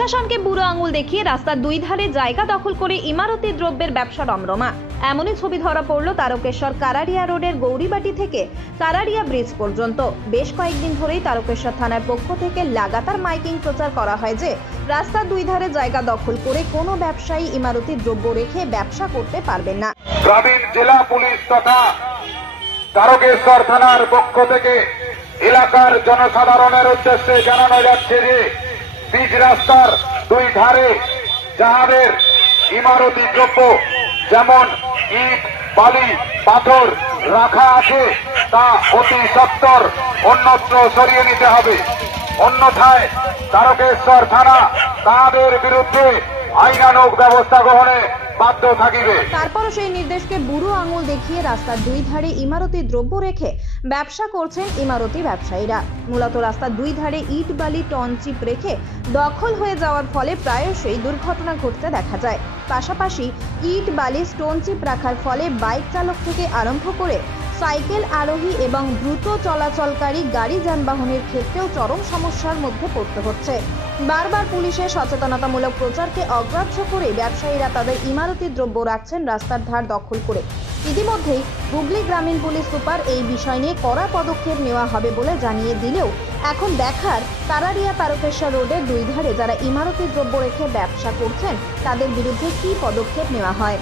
প্রশাসনকে বুড়ো আঙুল দেখিয়ে রাস্তার দুই ধারে জায়গা দখল করে ইমারতি দ্রব্যের ব্যবসা রমরমা। এমনই ছবি ধরা পড়ল তারকেশ্বর কারাড়িয়া রোডের গৌরীবাটি থেকে কারাড়িয়া ব্রিজ পর্যন্ত। বেশ কয়েকদিন ধরেই তারকেশ্বর থানার পক্ষ থেকে লাগাতার মাইকিং প্রচার করা হয় যে রাস্তার দুই ধারে জায়গা দখল করে কোনো ব্যবসায়ী ইমারতি দ্রব্য রেখে ব্যবসা করতে পারবেন না। গ্রামীণ জেলা পুলিশ তথা তারকেশ্বর থানার পক্ষ থেকে এলাকার জনসাধারণের উদ্দেশ্যে জানানো যাচ্ছে যে বীজ রাস্তার দুই ধারে যাহাদের ইমারতি দ্রব্য যেমন ইট, বালি, পাথর রাখা আছে তা অতি সত্বর অন্যত্র সরিয়ে নিতে হবে। অন্যথায় তারকেশ্বর থানা তাদের বিরুদ্ধে আইনানুগ ব্যবস্থা গ্রহণে বাধ্য থাকিবে। তারপরও সেই নির্দেশকে বুড়ো আঙুল দেখিয়ে রাস্তার দুই ধারে ইমারতি দ্রব্য রেখে ব্যবসা করছেন ইমারতি ব্যবসায়ীরা। মূলত রাস্তার দুই ধারে ইট, বালি, টনচিপ রেখে দখল হয়ে যাওয়ার ফলে প্রায়শই দুর্ঘটনা ঘটতে দেখা যায়। পাশাপাশি ইট, বালি, স্টোনচিপ রাখার ফলে বাইক চালক থেকে আরম্ভ করে সাইকেল আরোহী এবং দ্রুত চলাচলকারী গাড়ি যানবাহনের ক্ষেত্রেও চরম সমস্যার মধ্যে পড়তে হচ্ছে। বারবার পুলিশের সচেতনতামূলক প্রচারকে অগ্রাহ্য করে ব্যবসায়ীরা তাদের ইমারতি দ্রব্য রাখছেন রাস্তার ধার দখল করে। ইতিমধ্যেই হুগলি গ্রামীণ পুলিশ সুপার এই বিষয় নিয়ে কড়া পদক্ষেপ নেওয়া হবে বলে জানিয়ে দিলেও এখন দেখার কারাড়িয়া তারকেশ্বর রোডের দুই ধারে যারা ইমারতি দ্রব্য রেখে ব্যবসা করছেন তাদের বিরুদ্ধে কী পদক্ষেপ নেওয়া হয়।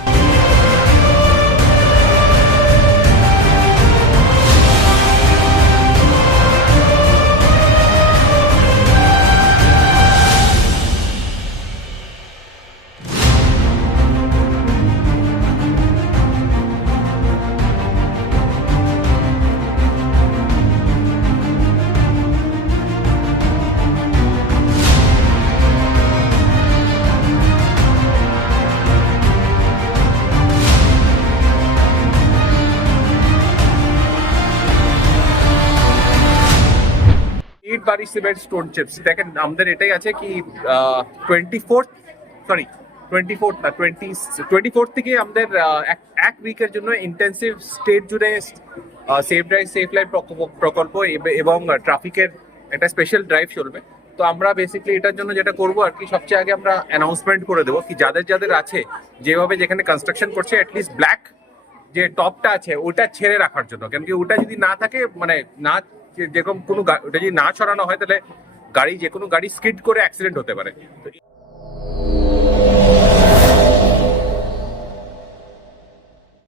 ইট, বালি, সিমেন্ট, স্টোন চিপস দেখেন আমাদের এটাই আছে কি 24 থেকে আমাদের এক উইকের জন্য ইন্টেন্সিভ স্টেট জুড়ে সেফ ড্রাইভ সেফ লাইফ প্রকল্প এবং ট্রাফিকের একটা স্পেশাল ড্রাইভ চলবে। তো আমরা বেসিক্যালি এটার জন্য যেটা করবো আর কি, সবচেয়ে আগে আমরা অ্যানাউন্সমেন্ট করে দেবো কি যাদের আছে যেভাবে যেখানে কনস্ট্রাকশন করছে অ্যাটলিস্ট ব্ল্যাক যে টপটা আছে ওটা ছেড়ে রাখার জন্য। কেন কি ওটা যদি না থাকে মানে না যেরকম কোনো ওটা যদি না ছড়ানো হয় তাহলে যে কোনো গাড়ি স্কিড করে অ্যাক্সিডেন্ট হতে পারে। তো